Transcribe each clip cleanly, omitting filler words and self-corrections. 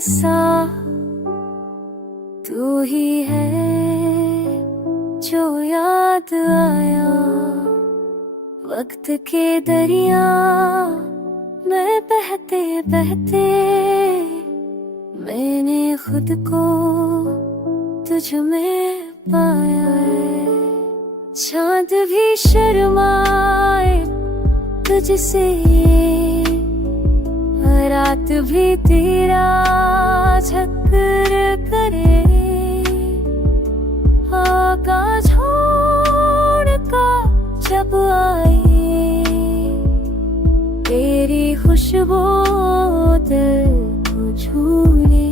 बसा तू ही है जो याद आया। वक्त के दरिया मैं बहते बहते मैंने खुद को तुझ में पाया है। चांद भी शर्माए तुझसे, रात भी तेरा झक्कर करे। आकाश छोड़ कर जब आई तेरी खुशबू दिल को छूले।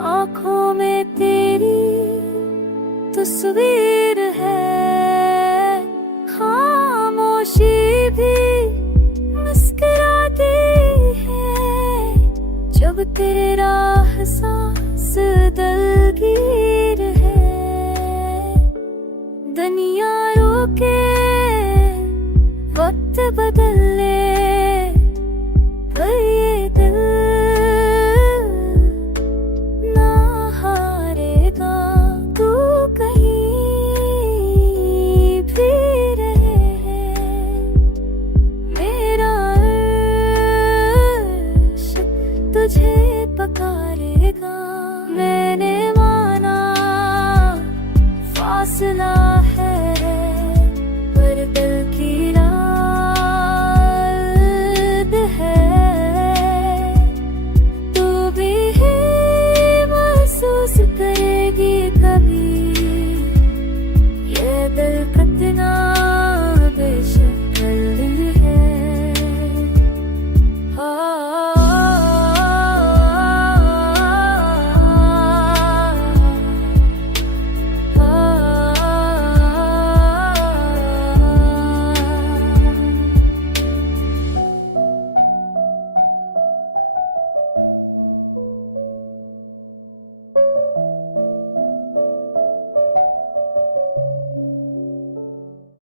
आँखों में तेरी तस्वीर है, खामोशी भी मुस्कुराती है जब तेरा एहसास दलगीर है। दुनिया रुके वक्त बदले पर ये दिल तुझे पकारेगा। मैंने माना फासला